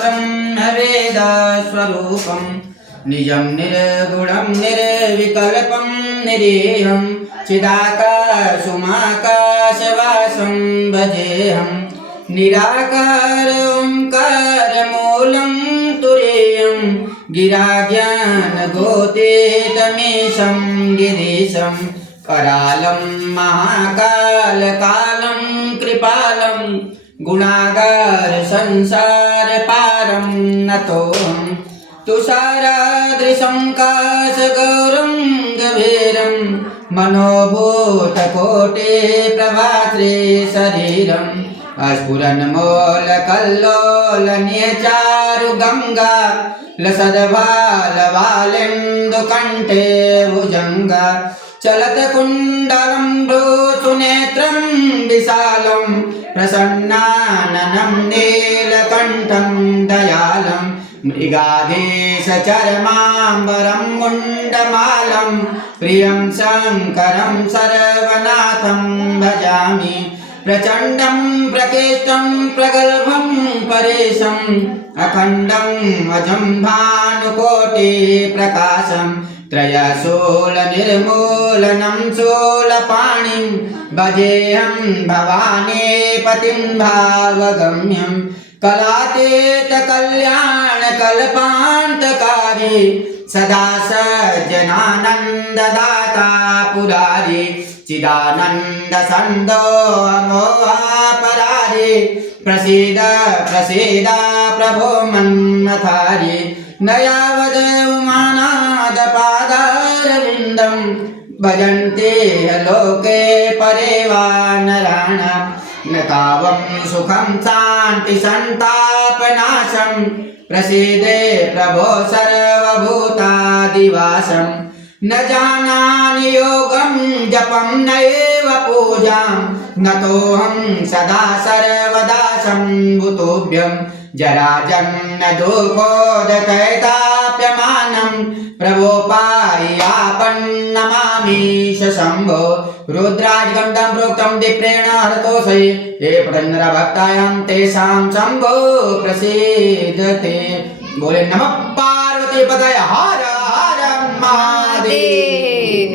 ब्रह्मवेदस्वरूपं निजं निर्गुणं निर्विकल्पं निरीहं चिदाकाशुमाकाशवासं भजेऽहं निराकार ओंकारमूलं तुरीयं गिराज्ञानगोतीतमीशं गिरीशं करालं महाकालकालं कृपालं गुणागार संसार पारं नतोऽहं तुषारादृशं काशगौरं गभीरं मनोभूतकोटि प्रभाश्री शरीरम् स्फुरन्मूलकल्लोलनियचारु गंगा लसद्भालवालेन्दुकण्ठे भुजङ्गा चलत्कुण्डलं भ्रूसुनेत्रं विशालं प्रसन्नाननं नीलकण्ठं दयालं मृगाधीशचर्माम्बरं मुण्डमालं प्रियं शङ्करं सर्वनाथं भजामि प्रचण्डं प्रकेष्टं प्रगल्भं परेशम् अखण्डम् अजं भानुकोटिप्रकाशं त्रयशूलनिर्मूलनं शूलपाणिं भजेऽहं भवानीपतिं भावगम्यं कलातीतकल्याणकल्पान्तकारी सदा सज्जनानन्ददाता पुरारी चिदानन्द सन्दो अमोहापरारी प्रसीद प्रसीद प्रभो मन्मथारी न यावद् उमानादपादारविन्दं भजन्ते लोके परे वा नराणां न तावं सुखं शान्ति सन्तापनाशं प्रसीदे प्रभो सर्वभूतादिवासम् न जानामि योगं जपं नैव पूजां नतोऽहं सदा सर्वदा शम्भुतोभ्यं जराजन्म दुःखोदकैताप्यमानं प्रभो पायापन्नमामीश शम्भो रुद्राजगन्धं प्रोक्तं दिप्रेण हरतोषये ये पठन्नरभक्तायां तेषां शम्भो प्रसीदते। बोले नमः पार्वती पतये हर हर महादेव।